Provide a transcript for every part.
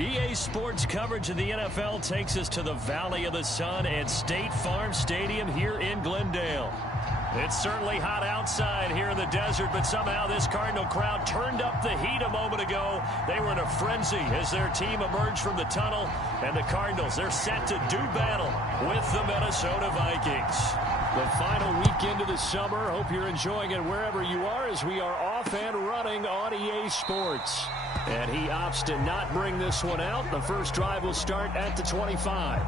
EA Sports coverage of the NFL takes us to the Valley of the Sun at State Farm Stadium here in Glendale. It's certainly hot outside here in the desert, but somehow this Cardinal crowd turned up the heat a moment ago. They were in a frenzy as their team emerged from the tunnel, and the Cardinals, they're set to do battle with the Minnesota Vikings. The final weekend of the summer. Hope you're enjoying it wherever you are as we are off and running on EA Sports. And he opts to not bring this one out. The first drive will start at the 25.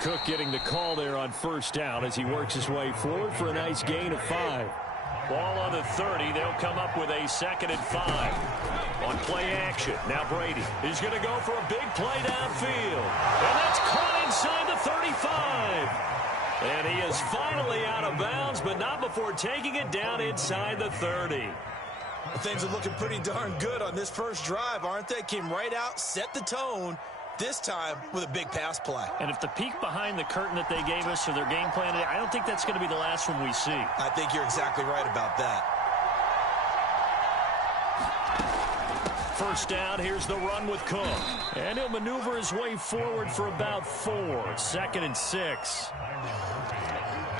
Cook getting the call there on first down as he works his way forward for a nice gain of 5. Ball on the 30. They'll come up with a 2nd and 5. On play action. Now Brady is going to go for a big play downfield. And that's caught inside the 35. And he is finally out of bounds, but not before taking it down inside the 30. Well, things are looking pretty darn good on this first drive, aren't they? Came right out, set the tone. This time with a big pass play. And if the peek behind the curtain that they gave us for their game plan, I don't think that's going to be the last one we see. I think you're exactly right about that. First down, here's the run with Cook. And he'll maneuver his way forward for about 4. 2nd and 6.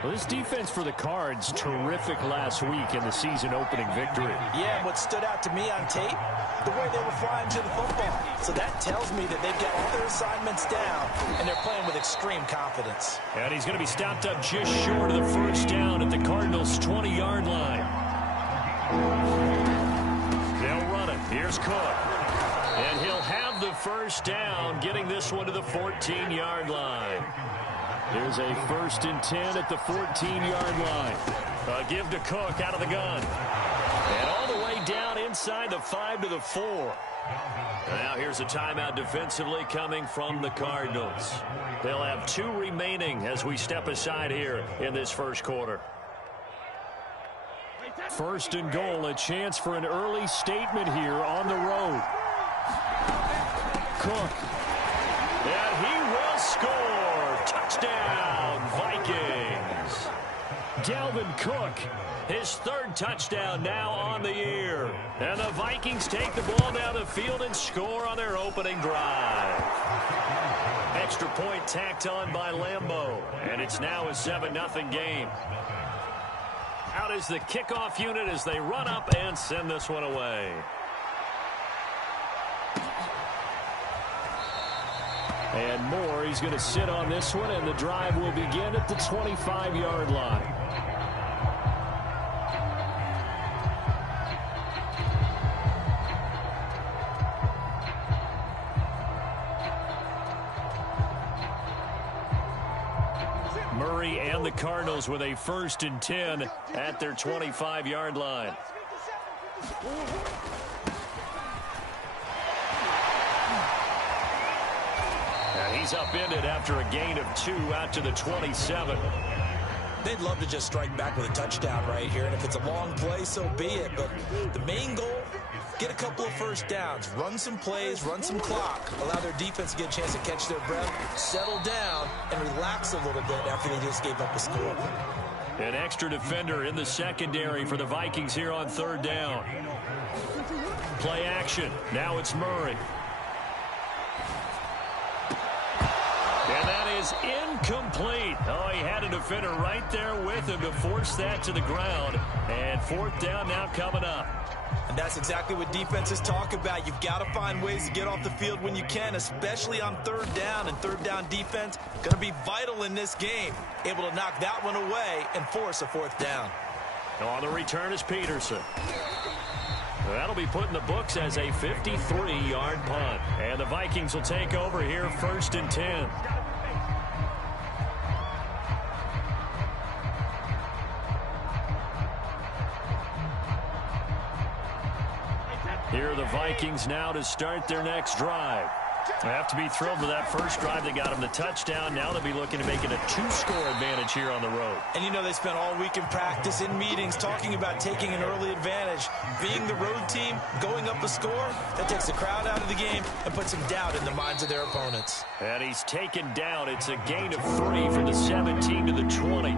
Well, this defense for the Cards, terrific last week in the season-opening victory. Yeah, and what stood out to me on tape, the way they were flying to the football. So that tells me that they've got all their assignments down, and they're playing with extreme confidence. And he's going to be stopped up just short of the first down at the Cardinals' 20-yard line. They'll run it. Here's Cook. And he'll have the first down, getting this one to the 14-yard line. Here's a 1st and 10 at the 14-yard line. A give to Cook out of the gun. And all the way down inside the 5 to the 4. Now here's a timeout defensively coming from the Cardinals. They'll have 2 remaining as we step aside here in this first quarter. 1st and goal, a chance for an early statement here on the road. Cook. And he will score. Touchdown, Vikings. Dalvin Cook, his 3rd touchdown now on the year. And the Vikings take the ball down the field and score on their opening drive. Extra point tacked on by Lambeau. And it's now a 7-0 game. Out is the kickoff unit as they run up and send this one away. And Moore, he's going to sit on this one, and the drive will begin at the 25-yard line. Murray and the Cardinals with a 1st and 10 at their 25-yard line. He's upended after a gain of 2 out to the 27. They'd love to just strike back with a touchdown right here, and if it's a long play, so be it. But the main goal, get a couple of first downs, run some plays, run some clock, allow their defense to get a chance to catch their breath, settle down, and relax a little bit after they just gave up a score. An extra defender in the secondary for the Vikings here on 3rd down. Play action. Now it's Murray. And that is incomplete. Oh, he had a defender right there with him to force that to the ground. And 4th down now coming up. And that's exactly what defenses talk about. You've got to find ways to get off the field when you can, especially on 3rd down. And 3rd down defense going to be vital in this game. Able to knock that one away and force a 4th down. On the return is Peterson. That'll be put in the books as a 53-yard punt. And the Vikings will take over here 1st and 10. the Vikings now to start their next drive. They have to be thrilled with that first drive. They got them the touchdown. Now they'll be looking to make it a 2-score advantage here on the road. And you know they spent all week in practice, in meetings, talking about taking an early advantage. Being the road team, going up a score, that takes the crowd out of the game and puts some doubt in the minds of their opponents. And he's taken down. It's a gain of 3 from the 17 to the 20.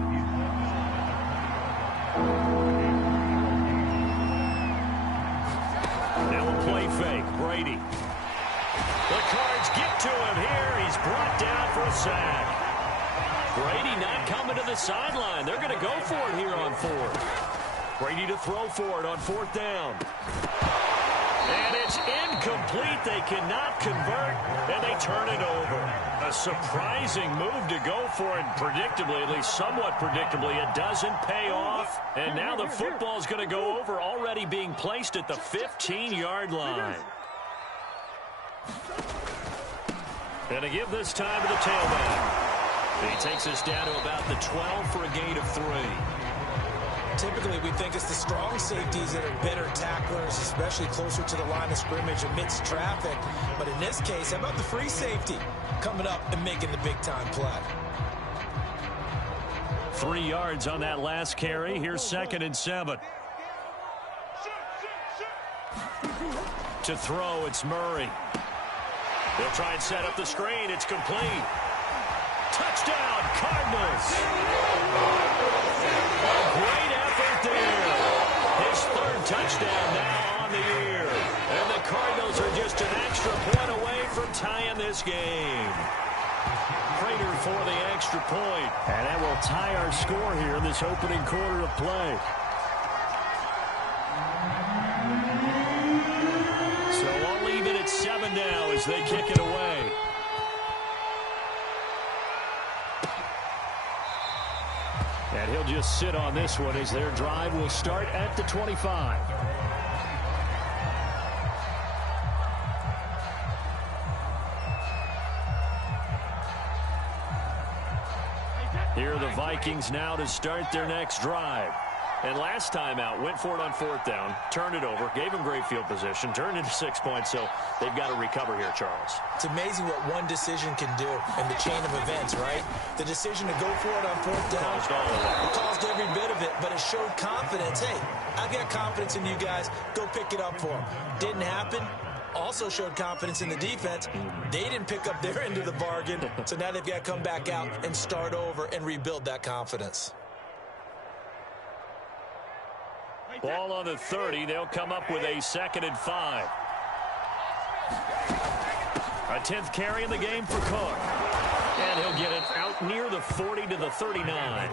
Now a play fake. Brady. The Cards get to him here. He's brought down for a sack. Brady not coming to the sideline. They're going to go for it here on 4th. Brady to throw for it on 4th down. And it's incomplete. They cannot convert, and they turn it over. A surprising move to go for it. Predictably, at least somewhat predictably, it doesn't pay off. And now the football is going to go over, already being placed at the 15-yard line. And to give this time to the tailback. He takes us down to about the 12 for a gain of 3. Typically, we think it's the strong safeties that are better tacklers, especially closer to the line of scrimmage amidst traffic. But in this case, how about the free safety coming up and making the big-time play? 3 yards on that last carry. Here's 2nd and 7. To throw, it's Murray. They'll try and set up the screen. It's complete. Touchdown, Cardinals. A great effort there. His 3rd touchdown now on the year. And the Cardinals are just an extra point away from tying this game. Prater for the extra point. And that will tie our score here in this opening quarter of play. So I'll leave it at 7 now as they kick it away. And he'll just sit on this one as their drive will start at the 25. Here are the Vikings now to start their next drive. And last time out, went for it on 4th down, turned it over, gave them great field position, turned into 6 points, so they've got to recover here, Charles. It's amazing what one decision can do in the chain of events, right? The decision to go for it on 4th down Caused all of it. Caused every bit of it, but it showed confidence. Hey, I've got confidence in you guys. Go pick it up for them. Didn't happen. Also showed confidence in the defense. They didn't pick up their end of the bargain, so now they've got to come back out and start over and rebuild that confidence. Ball on the 30. They'll come up with a 2nd and 5. A 10th carry in the game for Cook. And he'll get it out near the 40 to the 39.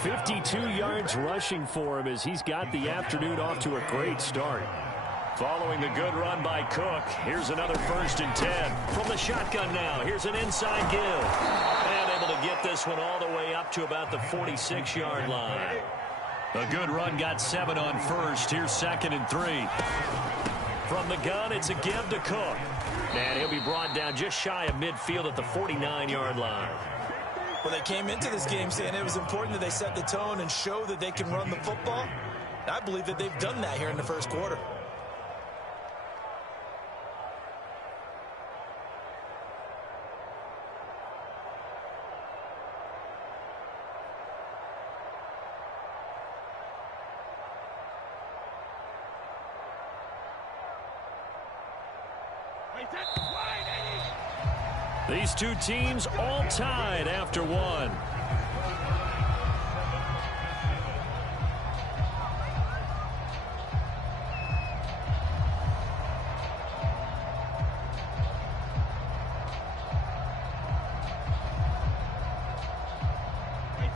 52 yards rushing for him as he's got the afternoon off to a great start. Following the good run by Cook, here's another 1st and 10. From the shotgun now, here's an inside give. And able to get this one all the way up to about the 46-yard line. A good run got 7 on 1st. Here's 2nd and 3. From the gun, it's a give to Cook. And he'll be brought down just shy of midfield at the 49-yard line. Well, they came into this game saying it was important that they set the tone and show that they can run the football. I believe that they've done that here in the first quarter. These two teams all tied after one.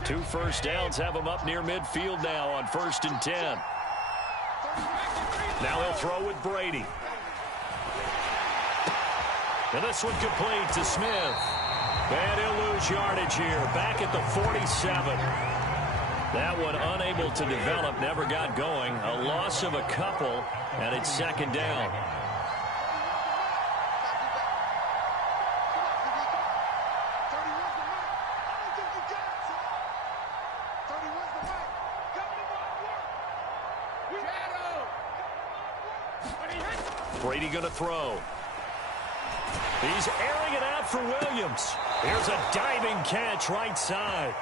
Two first downs have them up near midfield now on 1st and 10. Now he'll throw with Brady. And this one complete to Smith. And he'll lose yardage here. Back at the 47. That one unable to develop, never got going. A loss of a couple, and it's 2nd down. Brady going to throw. He's airing it out for Williams. Here's a diving catch right side.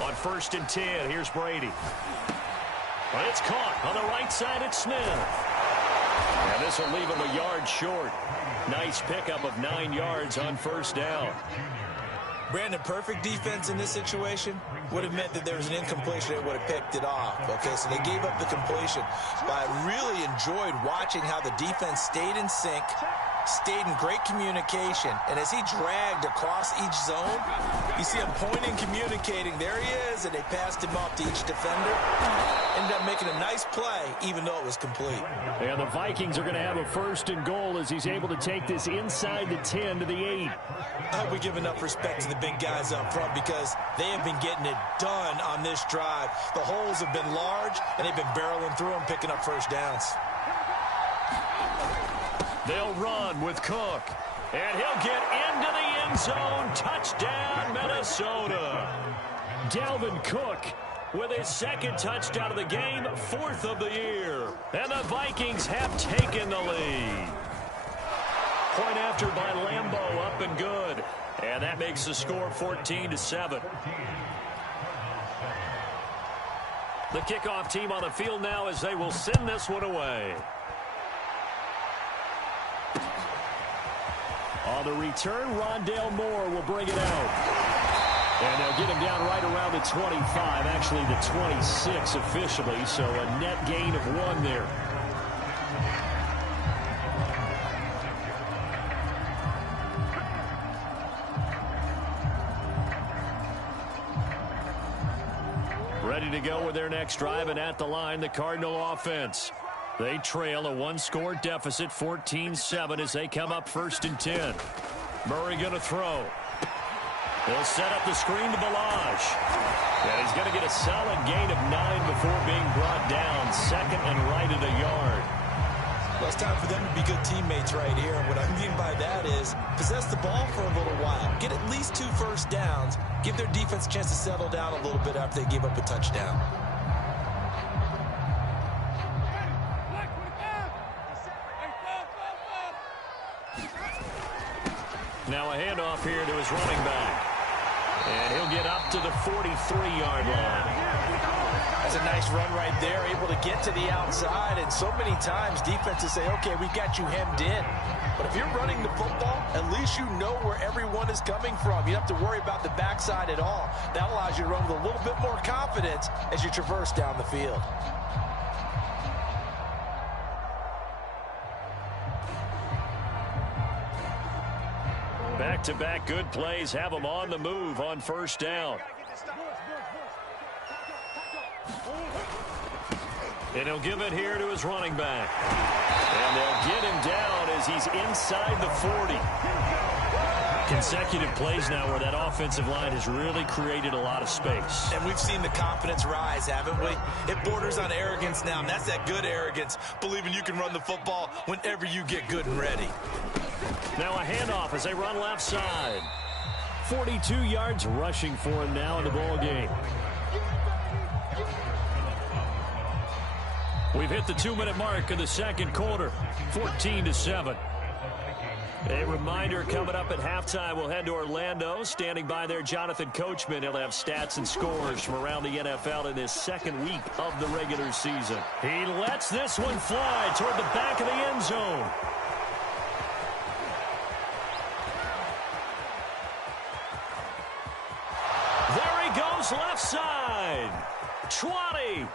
On 1st and 10, here's Brady. But it's caught on the right side at Smith. And this will leave him a yard short. Nice pickup of 9 yards on 1st down. Brandon, perfect defense in this situation would have meant that there was an incompletion. They would have picked it off. Okay, so they gave up the completion. But I really enjoyed watching how the defense stayed in sync, stayed in great communication, and as he dragged across each zone, you see him pointing, communicating. There he is, and they passed him off to each defender. Ended up making a nice play, even though it was complete. And the Vikings are going to have a 1st and goal as he's able to take this inside the 10 to the 8. I hope we give enough respect to the big guys up front because they have been getting it done on this drive. The holes have been large, and they've been barreling through them, picking up 1st downs. They'll run with Cook. And he'll get into the end zone. Touchdown, Minnesota. Dalvin Cook with his 2nd touchdown of the game, 4th of the year. And the Vikings have taken the lead. Point after by Lambeau, up and good. And that makes the score 14-7. The kickoff team on the field now as they will send this one away. On the return, Rondale Moore will bring it out. And they'll get him down right around the 25, actually the 26 officially, so a net gain of 1 there. Ready to go with their next drive, and at the line, the Cardinal offense. They trail a 1-score deficit, 14-7, as they come up 1st and 10. Murray going to throw. He'll set up the screen to Balazs. And he's going to get a solid gain of 9 before being brought down. 2nd and right at a yard. Well, it's time for them to be good teammates right here. And what I mean by that is possess the ball for a little while. Get at least 2 first downs. Give their defense a chance to settle down a little bit after they give up a touchdown. Now a handoff here to his running back. And he'll get up to the 43-yard line. That's a nice run right there, able to get to the outside. And so many times defenses say, okay, we got you hemmed in. But if you're running the football, at least you know where everyone is coming from. You don't have to worry about the backside at all. That allows you to run with a little bit more confidence as you traverse down the field. Back-to-back good plays have them on the move on 1st down. And he'll give it here to his running back. And they'll get him down as he's inside the 40. Consecutive plays now where that offensive line has really created a lot of space. And we've seen the confidence rise, haven't we? It borders on arrogance now, and that's that good arrogance, believing you can run the football whenever you get good and ready. Now a handoff as they run left side. 42 yards rushing for him now in the ball game. We've hit the 2-minute mark of the 2nd quarter. 14-7. A reminder coming up at halftime, we'll head to Orlando. Standing by there, Jonathan Coachman. He'll have stats and scores from around the NFL in his 2nd week of the regular season. He lets this one fly toward the back of the end zone. There he goes left side. 20.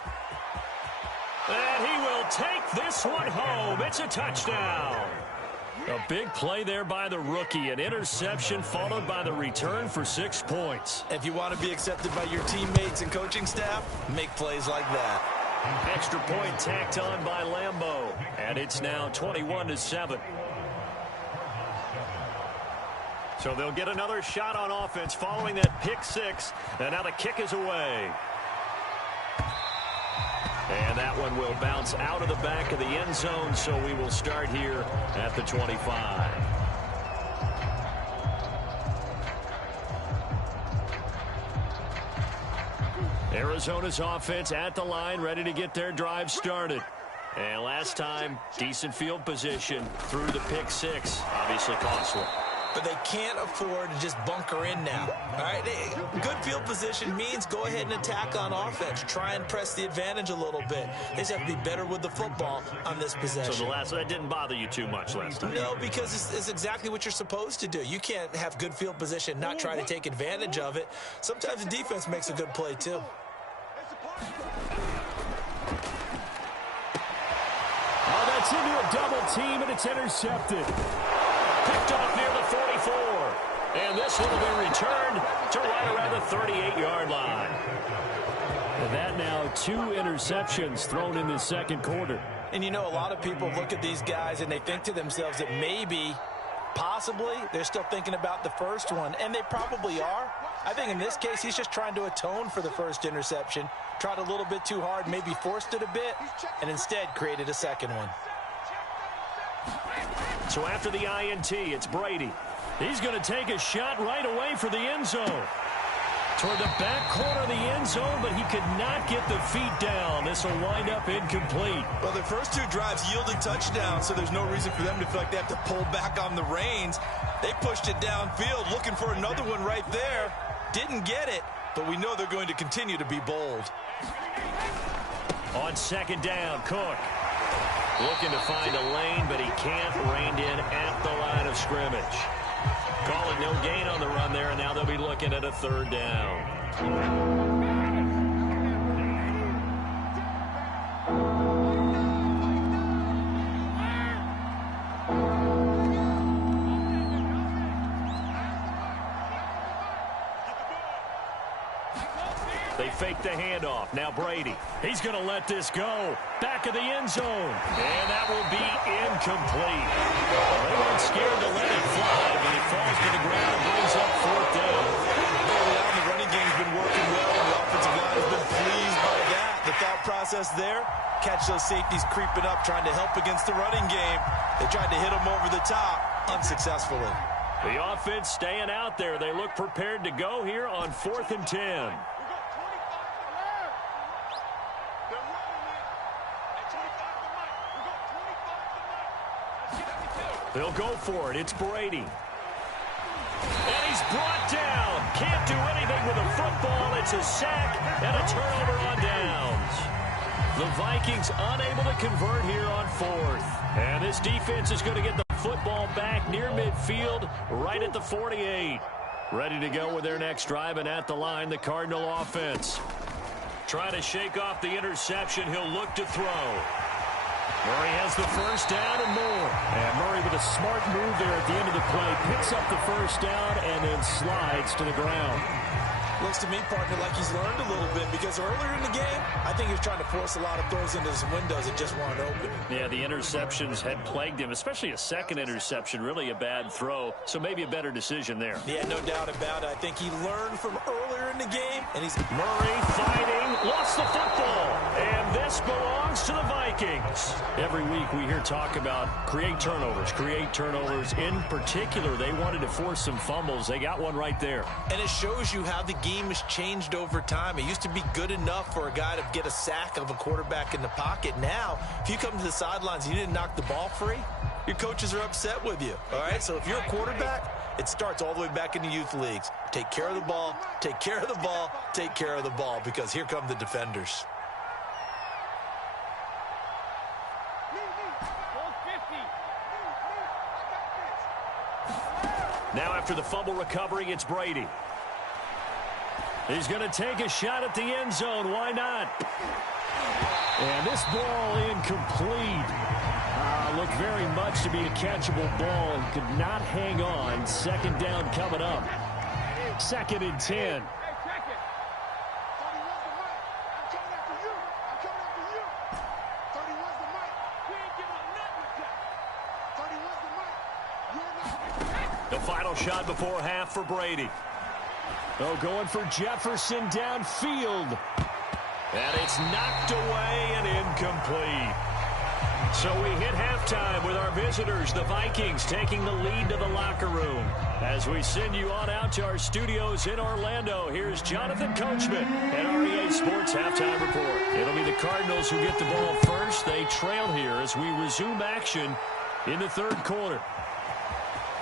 And he will take this one home. It's a touchdown. A big play there by the rookie. An interception followed by the return for 6 points. If you want to be accepted by your teammates and coaching staff, make plays like that. Extra point tacked on by Lambeau. And it's now 21-7. So they'll get another shot on offense following that pick six. And now the kick is away. And that one will bounce out of the back of the end zone, so we will start here at the 25. Arizona's offense at the line, ready to get their drive started. And last time, decent field position through the pick six. Obviously costly. But they can't afford to just bunker in now. All right, good field position means go ahead and attack on offense. Try and press the advantage a little bit. They just have to be better with the football on this possession. So that didn't bother you too much last time? No, because it's exactly what you're supposed to do. You can't have good field position, not try to take advantage of it. Sometimes the defense makes a good play too. Oh, that's into a double team, and it's intercepted. Picked off near the 44. And this one will be returned to right around the 38-yard line. And that now 2 interceptions thrown in the second quarter. And you know, a lot of people look at these guys and they think to themselves that maybe, possibly, they're still thinking about the first one. And they probably are. I think in this case, he's just trying to atone for the first interception. Tried a little bit too hard, maybe forced it a bit, and instead created a second one. So after the INT, it's Brady. He's going to take a shot right away for the end zone. Toward the back corner of the end zone, but he could not get the feet down. This will wind up incomplete. Well, their first 2 drives yielded touchdowns, so there's no reason for them to feel like they have to pull back on the reins. They pushed it downfield, looking for another one right there. Didn't get it, but we know they're going to continue to be bold. On second down, Cook. Looking to find a lane, but he can't. Reined in at the line of scrimmage. Calling no gain on the run there, and now they'll be looking at a third down. They fake the handoff. Now Brady. He's going to let this go. Back of the end zone. And that will be incomplete. They weren't scared to let it fly, but it falls to the ground and brings up fourth down. Early on, the running game's been working well, and the offensive line has been pleased by that. The thought process there, catch those safeties creeping up, trying to help against the running game. They tried to hit them over the top, unsuccessfully. The offense staying out there. They look prepared to go here on 4th and 10. They'll go for it. It's Brady. And he's brought down. Can't do anything with a football. It's a sack and a turnover on downs. The Vikings unable to convert here on 4th. And this defense is going to get the football back near midfield, right at the 48. Ready to go with their next drive, and at the line, the Cardinal offense. Trying to shake off the interception. He'll look to throw. Murray has the first down and more. And Murray with a smart move there at the end of the play. Picks up the first down and then slides to the ground. Looks to me, partner, like he's learned a little bit, because earlier in the game, I think he was trying to force a lot of throws into some windows that just weren't open. Yeah, the interceptions had plagued him, especially a second interception, really a bad throw. So maybe a better decision there. Yeah, no doubt about it. I think he learned from earlier in the game, and he's... Murray fighting, lost the football, and this belongs to the Vikings. Every week we hear talk about create turnovers. In particular, they wanted to force some fumbles. They got one right there. And it shows you how the game has changed over time. It used to be good enough for a guy to get a sack of a quarterback in the pocket. Now, if you come to the sidelines and you didn't knock the ball free, your coaches are upset with you. All right, so if you're a quarterback, it starts all the way back in the youth leagues. Take care of the ball, take care of the ball, take care of the ball, because here come the defenders. Now after the fumble recovery, it's Brady. He's going to take a shot at the end zone. Why not? And this ball incomplete. Looked very much to be a catchable ball and could not hang on. Second down coming up. 2nd and 10. The final shot before half for Brady. Oh, going for Jefferson downfield. And it's knocked away and incomplete. So we hit halftime with our visitors, the Vikings, taking the lead to the locker room. As we send you on out to our studios in Orlando, here's Jonathan Coachman at REA Sports Halftime Report. It'll be the Cardinals who get the ball first. They trail here as we resume action in the third quarter.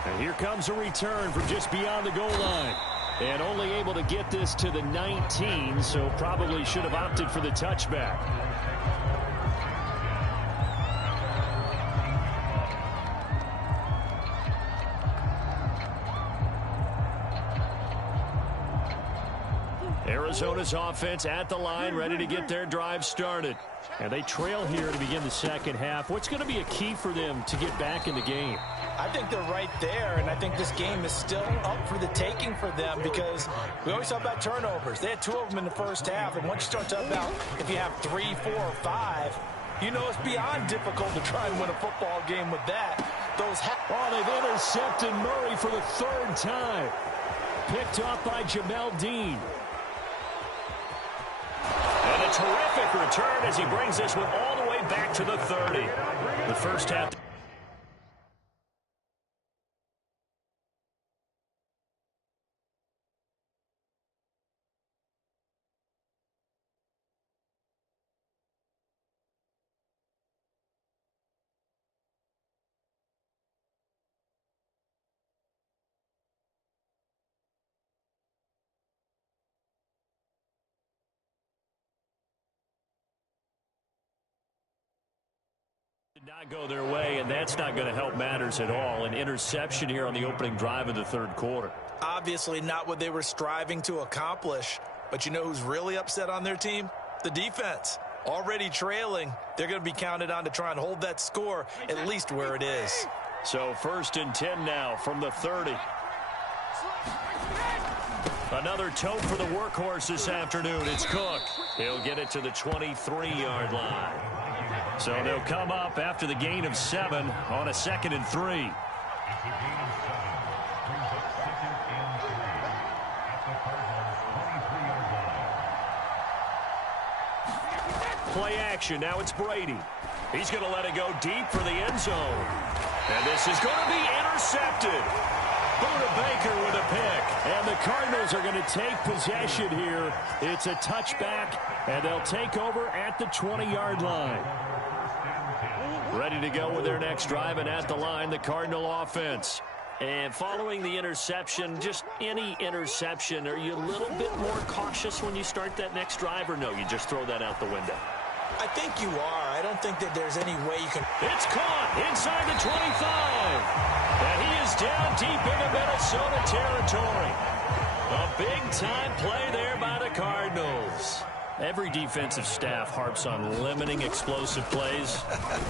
And here comes a return from just beyond the goal line. And only able to get this to the 19, so probably should have opted for the touchback. Arizona's offense at the line, ready to get their drive started. And they trail here to begin the second half. What's going to be a key for them to get back in the game? I think they're right there, and I think this game is still up for the taking for them because we always talk about turnovers. They had 2 of them in the first half, and once you start talking about if you have 3, 4, or 5, you know it's beyond difficult to try and win a football game with that. They've intercepted Murray for the 3rd time. Picked off by Jamel Dean. And a terrific return as he brings this one all the way back to the 30. The first half. Did not go their way, and that's not going to help matters at all. An interception here on the opening drive of the third quarter. Obviously not what they were striving to accomplish, but you know who's really upset on their team? The defense. Already trailing, they're going to be counted on to try and hold that score at least where it is. So 1st and 10 now from the 30. Another tote for the workhorse this afternoon. It's Cook. He'll get it to the 23-yard line. So they'll come up after the gain of 7 on a 2nd and 3. Play action. Now it's Brady. He's going to let it go deep for the end zone. And this is going to be intercepted. Buda Baker with a pick. And the Cardinals are going to take possession here. It's a touchback, and they'll take over at the 20-yard line. Ready to go with their next drive, and at the line, the Cardinal offense. And following the interception, just any interception, are you a little bit more cautious when you start that next drive, or no, you just throw that out the window? I think you are. I don't think that there's any way you can. It's caught inside the 25. And he is down deep into Minnesota territory. A big-time play there by the Cardinals. Every defensive staff harps on limiting explosive plays.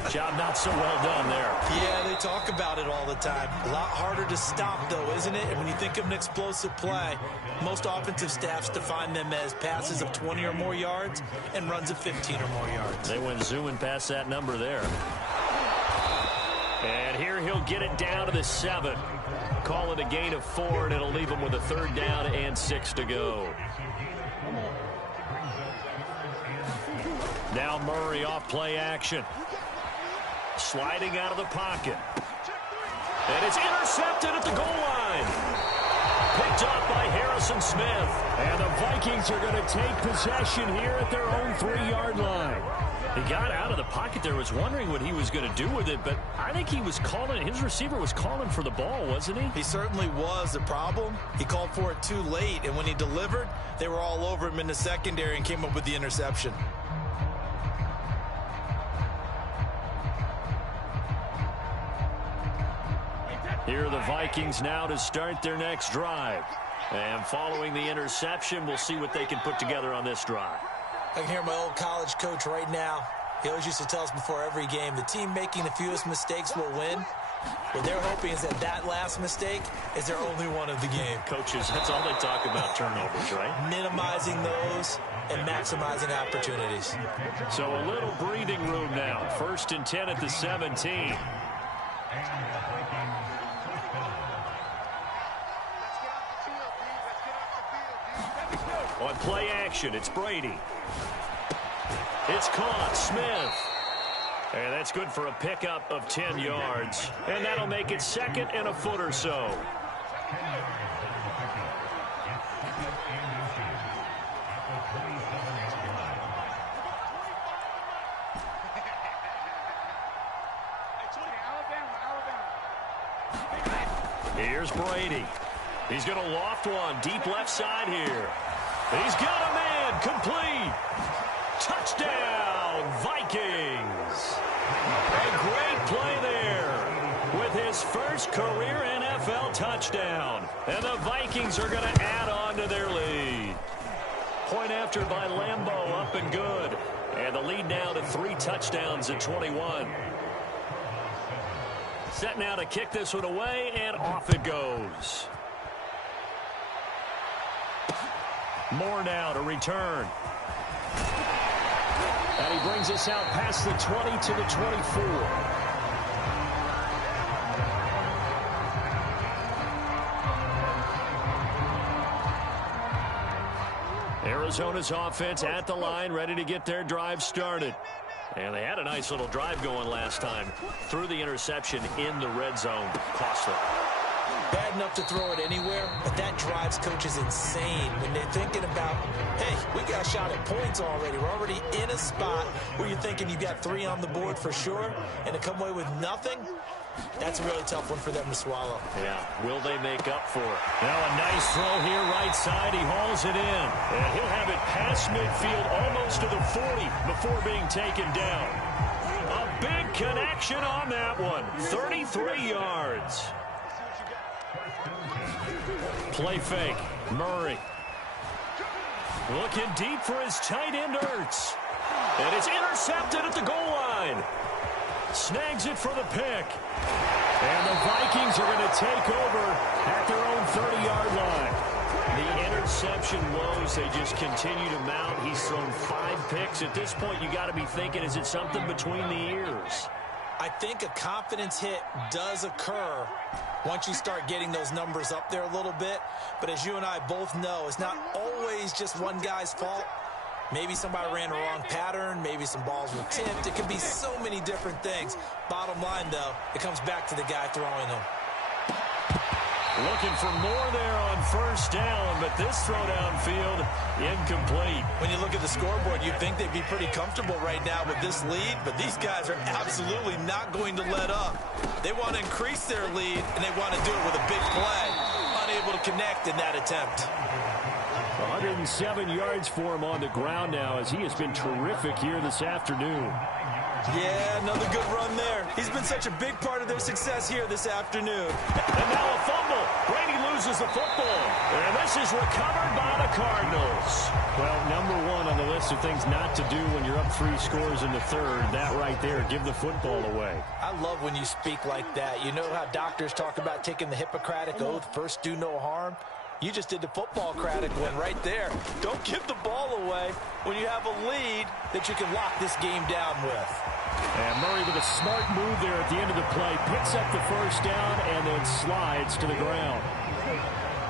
Job not so well done there. Yeah, they talk about it all the time. A lot harder to stop, though, isn't it? And when you think of an explosive play, most offensive staffs define them as passes of 20 or more yards and runs of 15 or more yards. They went zooming past that number there. And here he'll get it down to the 7. Call it a gain of 4, and it'll leave him with a 3rd down and 6 to go. Now Murray off play action. Sliding out of the pocket. And it's intercepted at the goal line. Picked up by Harrison Smith. And the Vikings are going to take possession here at their own 3-yard line. He got out of the pocket there, was wondering what he was going to do with it, but I think he was calling, his receiver was calling for the ball, wasn't he? He certainly was. The problem, he called for it too late, and when he delivered, they were all over him in the secondary and came up with the interception. Here are the Vikings now to start their next drive. And following the interception, we'll see what they can put together on this drive. I can hear my old college coach right now. He always used to tell us before every game, the team making the fewest mistakes will win. What they're hoping is that last mistake is their only one of the game. Coaches, that's all they talk about, turnovers, right? Minimizing those and maximizing opportunities. So a little breathing room now. 1st and 10 at the 17. On play action, it's Brady. It's caught. Smith. And that's good for a pickup of 10 yards. And that'll make it 2nd and a foot or so. Here's Brady. He's going to loft one deep left side here. He's got a man. Complete. Touchdown, Vikings. A great play there with his first career NFL touchdown. And the Vikings are going to add on to their lead. Point after by Lambeau, up and good. And the lead now to 3 touchdowns at 21. Set now to kick this one away, and off it goes. Moore now to return. And he brings us out past the 20 to the 24. Arizona's offense at the line, ready to get their drive started. And they had a nice little drive going last time. Threw the interception in the red zone. Costly. Bad enough to throw it anywhere, but that drives coaches insane when they're thinking about, hey, we got a shot at points already. We're already in a spot where you're thinking you got 3 on the board for sure, and to come away with nothing, that's a really tough one for them to swallow. Yeah, will they make up for it? Now a nice throw here, right side. He hauls it in. And he'll have it past midfield, almost to the 40 before being taken down. A big connection on that one. 33 yards. Play fake. Murray. Looking deep for his tight end, Ertz. And it's intercepted at the goal line. Snags it for the pick. And the Vikings are going to take over at their own 30-yard line. The interception woes, they just continue to mount. He's thrown 5 picks. At this point, you got to be thinking, is it something between the ears? I think a confidence hit does occur once you start getting those numbers up there a little bit. But as you and I both know, it's not always just one guy's fault. Maybe somebody ran the wrong pattern. Maybe some balls were tipped. It could be so many different things. Bottom line, though, it comes back to the guy throwing them. Looking for more there on first down, but this throw downfield incomplete. When you look at the scoreboard, you'd think they'd be pretty comfortable right now with this lead, but these guys are absolutely not going to let up. They want to increase their lead, and they want to do it with a big play. Unable to connect in that attempt. 107 yards for him on the ground now, as he has been terrific here this afternoon. Yeah, another good run there. He's been such a big part of their success here this afternoon. And now a fumble. Brady loses the football. And this is recovered by the Cardinals. Well, number 1 on the list of things not to do when you're up 3 scores in the third. That right there, give the football away. I love when you speak like that. You know how doctors talk about taking the Hippocratic Oath, first do no harm? You just did the football-cratic one right there. Don't give the ball away when you have a lead that you can lock this game down with. And Murray with a smart move there at the end of the play. Picks up the first down and then slides to the ground.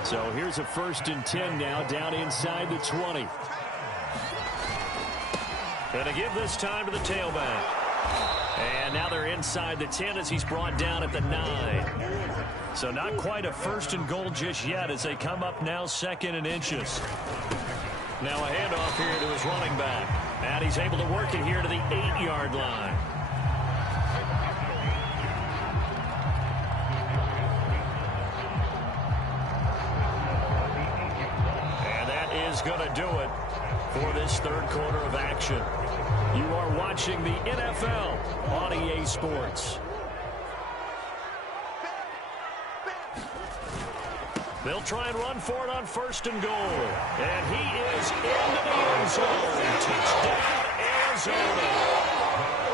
So here's a 1st and 10 now, down inside the 20. Going to give this time to the tailback. And now they're inside the 10 as he's brought down at the 9. So not quite a 1st and goal just yet as they come up now 2nd and inches. Now a handoff here to his running back. And he's able to work it here to the 8-yard line. And that is going to do it for this 3rd quarter of action. You are watching the NFL on EA Sports. They'll try and run for it on 1st and goal. And he is into the end zone. Touchdown, Arizona.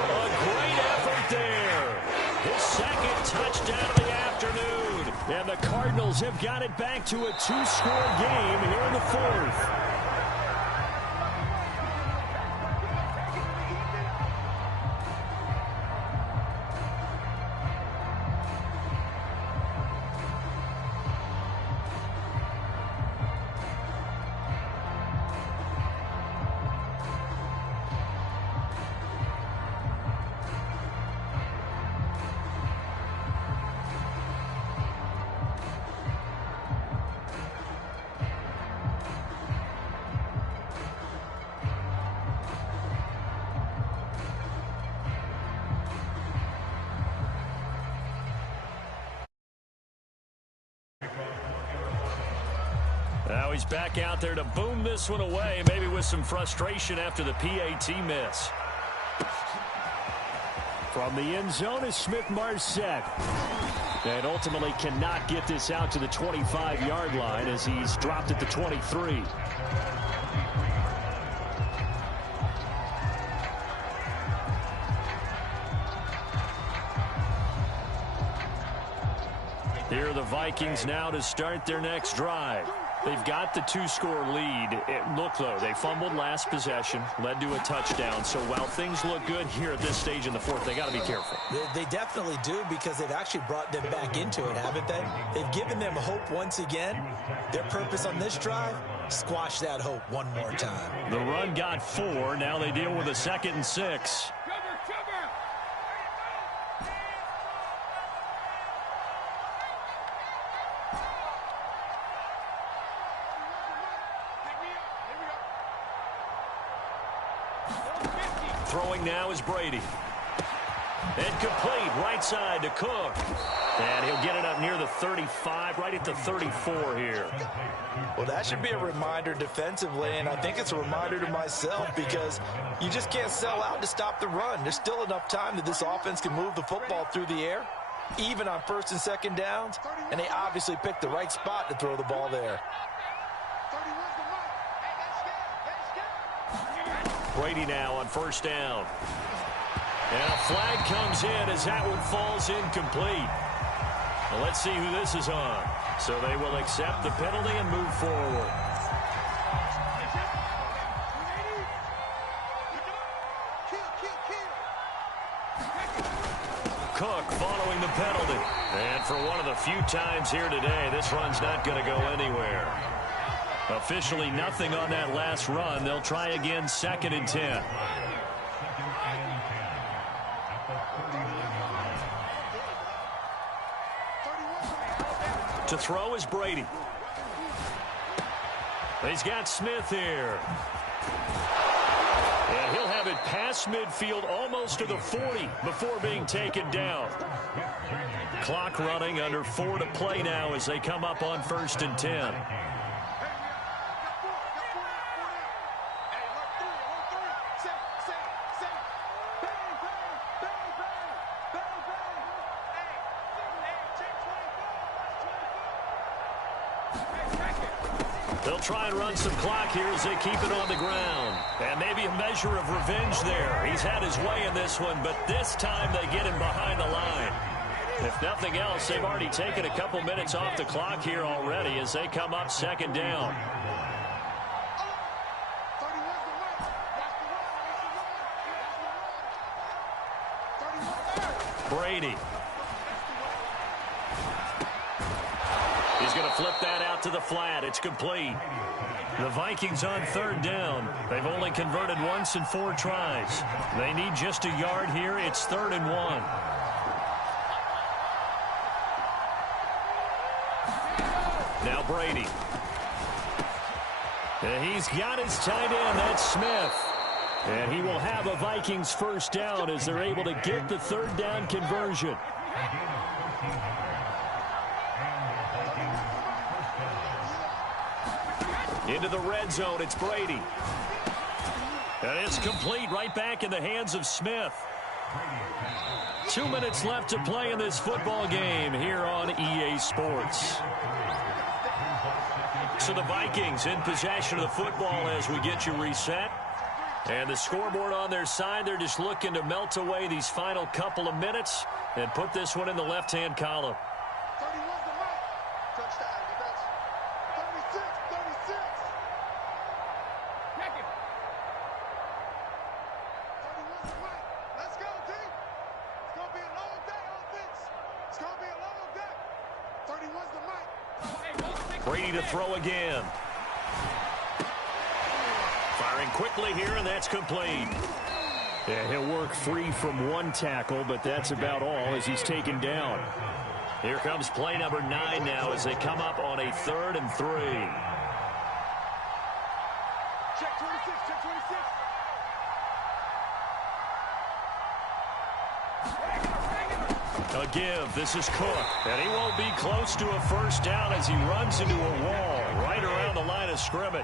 A great effort there. His 2nd touchdown of the afternoon. And the Cardinals have got it back to a 2-score game here in the 4th. Now he's back out there to boom this one away, maybe with some frustration after the PAT miss. From the end zone is Smith-Marset. And ultimately cannot get this out to the 25-yard line as he's dropped at the 23. Here are the Vikings now to start their next drive. They've got the two-score lead. Look, though, they fumbled last possession, led to a touchdown. So while things look good here at this stage in the fourth, they got to be careful. They definitely do, because they've actually brought them back into it, haven't they? They've given them hope once again. Their purpose on this drive, squash that hope one more time. The run got 4. Now they deal with a 2nd and 6. Throwing now is Brady. And complete, right side to Cook. And he'll get it up near the 35, right at the 34 here. Well, that should be a reminder defensively, and I think it's a reminder to myself, because you just can't sell out to stop the run. There's still enough time that this offense can move the football through the air, even on 1st and 2nd downs, and they obviously picked the right spot to throw the ball there. Brady now on 1st down. And a flag comes in as that one falls incomplete. Well, let's see who this is on. So they will accept the penalty and move forward. Cook following the penalty. And for one of the few times here today, this run's not going to go anywhere. Officially nothing on that last run. They'll try again, 2nd and 10. To throw is Brady. He's got Smith here. And he'll have it past midfield almost to the 40 before being taken down. Clock running, under 4 to play now as they come up on 1st and 10. They'll try and run some clock here as they keep it on the ground. And maybe a measure of revenge there. He's had his way in this one, but this time they get him behind the line. If nothing else, they've already taken a couple minutes off the clock here already as they come up 2nd down. Brady. He's going to flip that out to the flat. It's complete. The Vikings on 3rd down. They've only converted once in 4 tries. They need just a yard here. It's 3rd and 1. Now Brady. And he's got his tight end. That's Smith. And he will have a Vikings 1st down as they're able to get the 3rd down conversion. Into the red zone, it's Brady. And it's complete, right back in the hands of Smith. 2 minutes left to play in this football game here on EA Sports. So the Vikings in possession of the football as we get you reset. And the scoreboard on their side, they're just looking to melt away these final couple of minutes and put this one in the left-hand column. Brady to throw again. Firing quickly here, and that's complete. Yeah, he'll work free from 1 tackle, but that's about all as he's taken down. Here comes play number 9 now as they come up on a 3rd and 3. Check 26, check 26. A give. This is Cook. And he won't be close to a first down as he runs into a wall right around the line of scrimmage.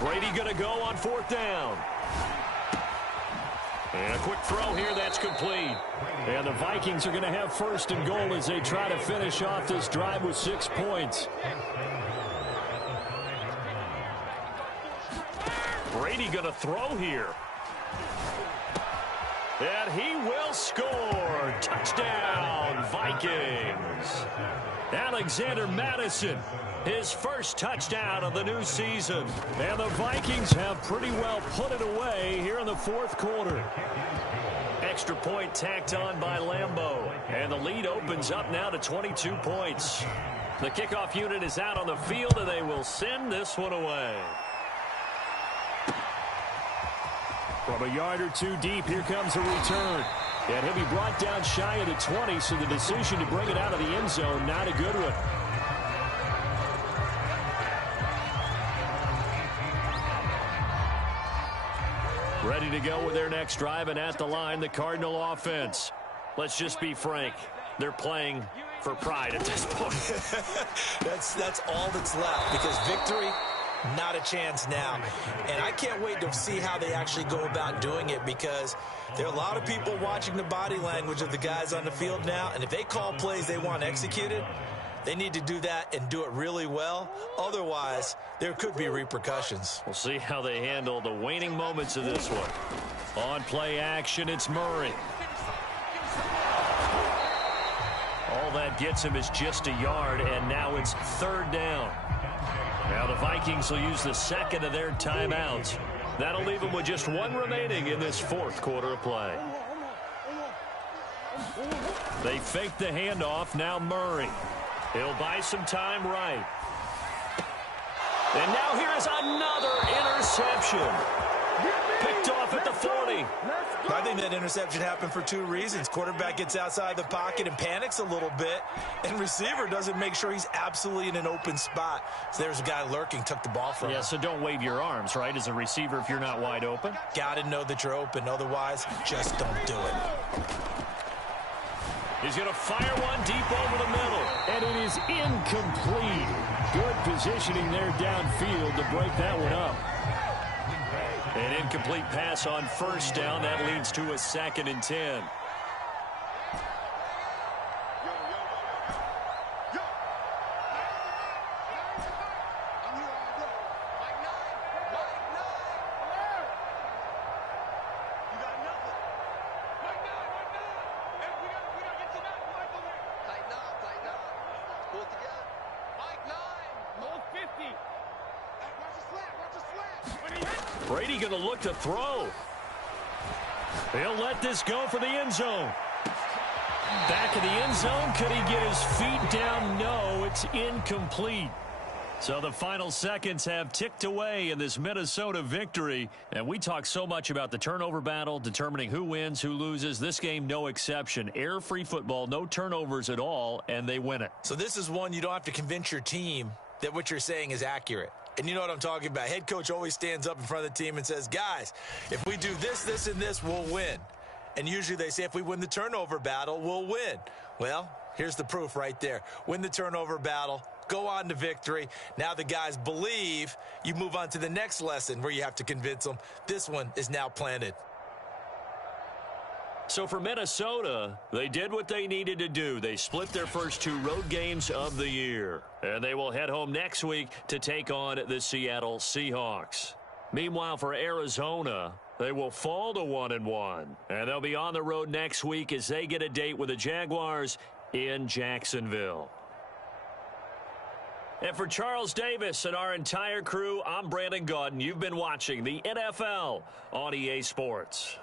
Brady going to go on fourth down. And a quick throw here, that's complete. And the Vikings are going to have first and goal as they try to finish off this drive with 6 points. Brady going to throw here. And he will score. Touchdown, Vikings. Alexander Mattison, his first touchdown of the new season. And the Vikings have pretty well put it away here in the fourth quarter. Extra point tacked on by Lambeau. And the lead opens up now to 22 points. The kickoff unit is out on the field, and they will send this one away. From a yard or two deep, here comes a return. And he'll be brought down shy of the 20, so the decision to bring it out of the end zone, not a good one. Ready to go with their next drive, and at the line, the Cardinal offense. Let's just be frank. They're playing for pride at this point. That's all that's left, because victory, not a chance now. And I can't wait to see how they actually go about doing it, because there are a lot of people watching the body language of the guys on the field now, and if they call plays they want executed, they need to do that and do it really well. Otherwise, there could be repercussions. We'll see how they handle the waning moments of this one. On play action, it's Murray. All that gets him is just a yard, and now it's third down. Now the Vikings will use the second of their timeouts. That'll leave them with just one remaining in this fourth quarter of play. They fake the handoff. Now Murray. He'll buy some time right. And now here is another interception. Picked off at the 40. I think that interception happened for two reasons. Quarterback gets outside the pocket and panics a little bit, and receiver doesn't make sure he's absolutely in an open spot. So there's a guy lurking, took the ball from him. Yeah, so don't wave your arms, right, as a receiver if you're not wide open. Got to know that you're open. Otherwise, just don't do it. He's going to fire one deep over the middle. And it is incomplete. Good positioning there downfield to break that one up. An incomplete pass on first down. That leads to a 2nd and 10. Brady going to look to throw. He'll let this go for the end zone. Back of the end zone. Could he get his feet down? No, it's incomplete. So the final seconds have ticked away in this Minnesota victory. And we talk so much about the turnover battle, determining who wins, who loses. This game, no exception. Error-free football, no turnovers at all, and they win it. So this is one you don't have to convince your team that what you're saying is accurate. And you know what I'm talking about. Head coach always stands up in front of the team and says, guys, if we do this, this, and this, we'll win. And usually they say if we win the turnover battle, we'll win. Well, here's the proof right there. Win the turnover battle, go on to victory. Now the guys believe. You move on to the next lesson where you have to convince them. This one is now planted. So for Minnesota, they did what they needed to do. They split their first 2 road games of the year. And they will head home next week to take on the Seattle Seahawks. Meanwhile, for Arizona, they will fall to 1-1. And they'll be on the road next week as they get a date with the Jaguars in Jacksonville. And for Charles Davis and our entire crew, I'm Brandon Gaudin. You've been watching the NFL on EA Sports.